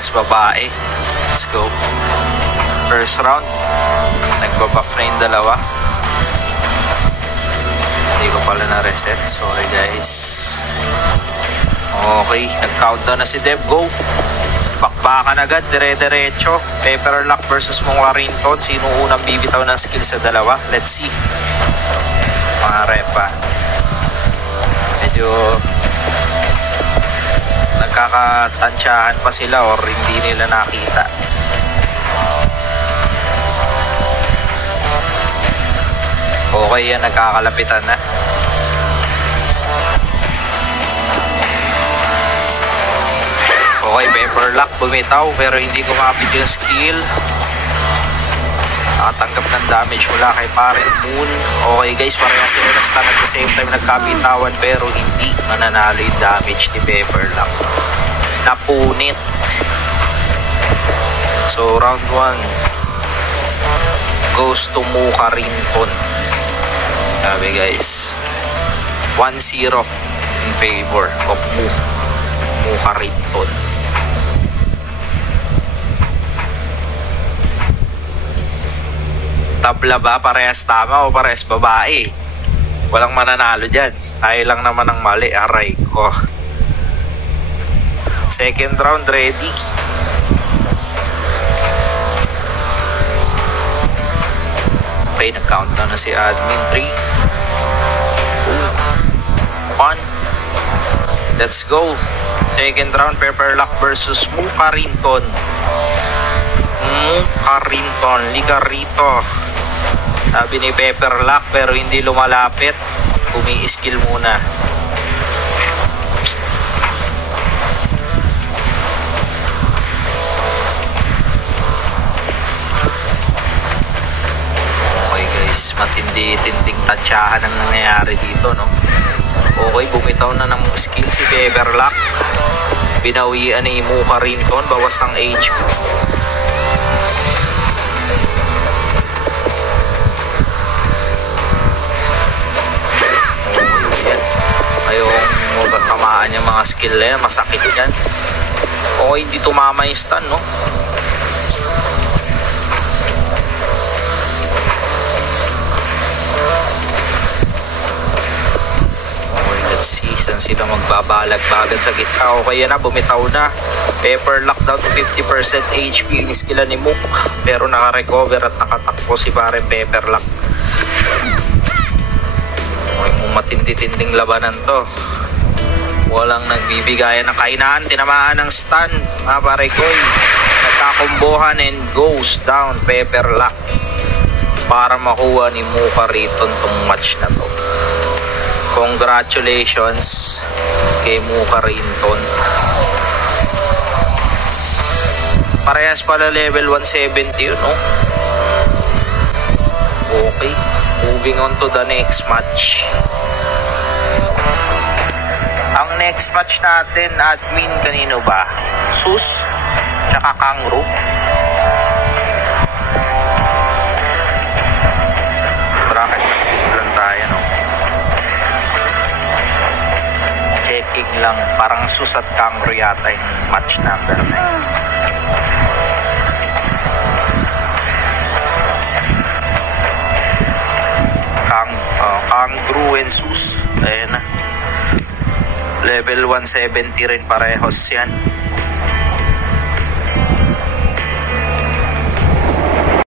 parehas babae. Let's go. First round. Nagbabuff na yung dalawa. Hindi ko pala na-reset. Sorry guys. Okay. Nag-countdown na si Dev. Go. Bakbakan agad. Dire-diretso. Pepperlock versus Mokarinton. Sino unang bibitaw ng skill sa dalawa? Let's see. Mga repa. Medyo nagkakatansyahan pa sila or hindi nila nakita. Okay yan, nagkakalapitan na. Okay, Pepperlock bumitaw pero hindi kumapit yung skill. Nakatanggap ng damage mula kay Parent Moon. Okay guys, parehas sila na stun at the same time nagkapitawan pero hindi mananalo yung damage ni Pepperlock. Napunit. So round 1 goes to Mokarinton. Sabi guys, 1-0 in favor of Mokarinton. Tabla ba? Parehas tama o parehas babae? Walang mananalo dyan. Tayo lang naman ang mali. Aray ko. Second round ready. Okay, nag-countdown na si Admin. 3 2 1. Let's go. Second round, Pepperlock versus Mokarinton. Mokarinton, liga rito. Sabi ni Pepperlock pero hindi lumalapit. Umi-skill muna. Okay guys, matindi-tinding tansyahan ang nangyayari dito, no? Okay, bumitaw na ng skill si Pepperlock. Binawian ni Mokarinton, bawas ng HP. Tamaan yung mga skill na yan, masakit yan. Okay, hindi tumama yung stun, no? Okay, let's see saan sila magbabalag-bagan sa gitna. Okay, yan na, bumitaw na. Pepperlock down to 50% HP yung skill ni Mook, pero naka-recover at nakatakbo si pare Pepperlock. Okay, matindi-tinding labanan to. Walang nagbibigayan ng kainaan. Tinamaan ng stun. Pare Koy. Nagkakumbuhan and goes down Pepperlock para makuha ni Mokarinton tong match na to. Congratulations kay Mokarinton. Parehas pala level 170 yun, no? Okay. Moving on to the next match. Ang next match natin, Admin, kanino ba? Sus, tsaka Kangaroo. Bracket lang tayo, no? Checking lang, parang Sus at Kangaroo yata yung match number na yun. Kangaroo and Sus. Ayan na. Level 170 rin parehos yan.